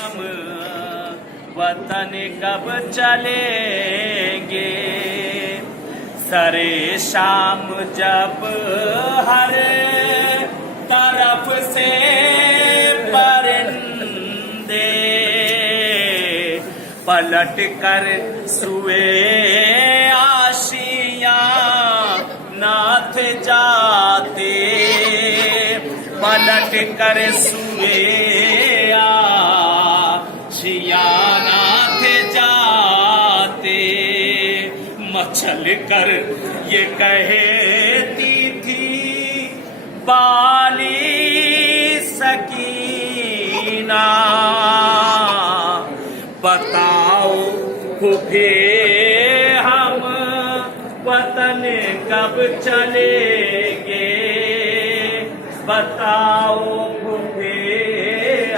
हम वतन कब चलेंगे। सरे शाम जब हर तरफ से परिंदे पलट कर सुए आशियां नाथ जाते, पलट कर सुए आशियां नाथ जाते। मचल कर ये कहती थी बाली सकीना, बताओ फूफे हम वतन कब चलेंगे। बताओ फूफे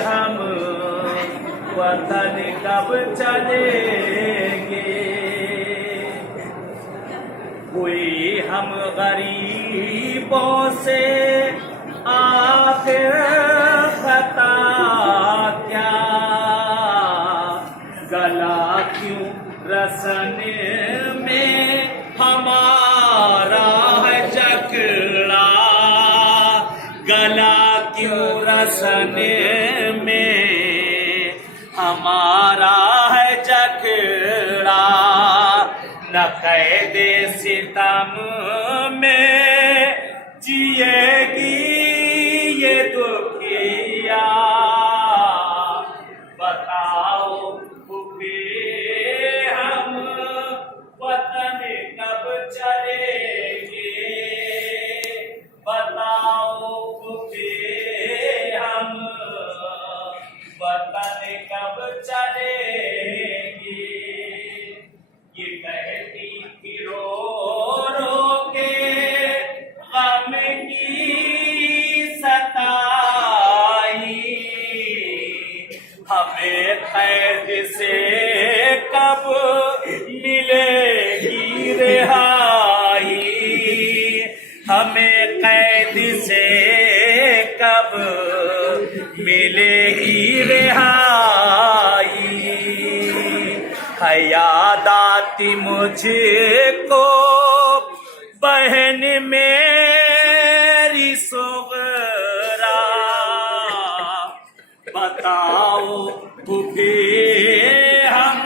हम वतन कब चलेंगे। कोई हम गरीबों से आखिर खता क्या, गला क्यों रसन में हमारा है जकड़ा, गला क्यों रसन में हमारा है जकड़ा। न कैदे सितम में जिएगी ये दुखिया, बताओ फूफे हम वतन कब चलेंगे। बताओ फूफे हम वतन कब चलेंगे। ये कहती थी रो रो के गम की सताई, हमें कैद से कब मिलेगी रिहाई, हमें कैद से कब मिलेगी रिहाई। है याद आती मुझको बहन मेरी सुगरा, बताओ फूफे हम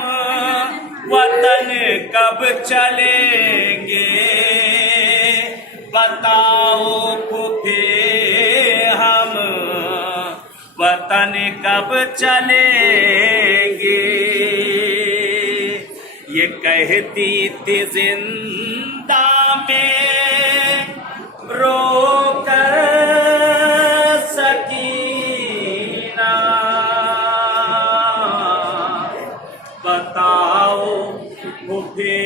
वतन कब चलेंगे। बताओ फूफे हम वतन कब चलेंगे। ये कहती थी जिंदा में रोकर सकीना, बताओ फूफे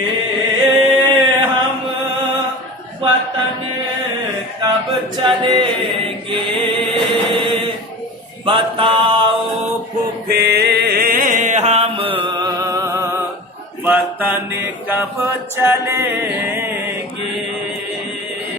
हम वतन कब चलेंगे। बताओ फूफे हम वतन कब चलेंगे।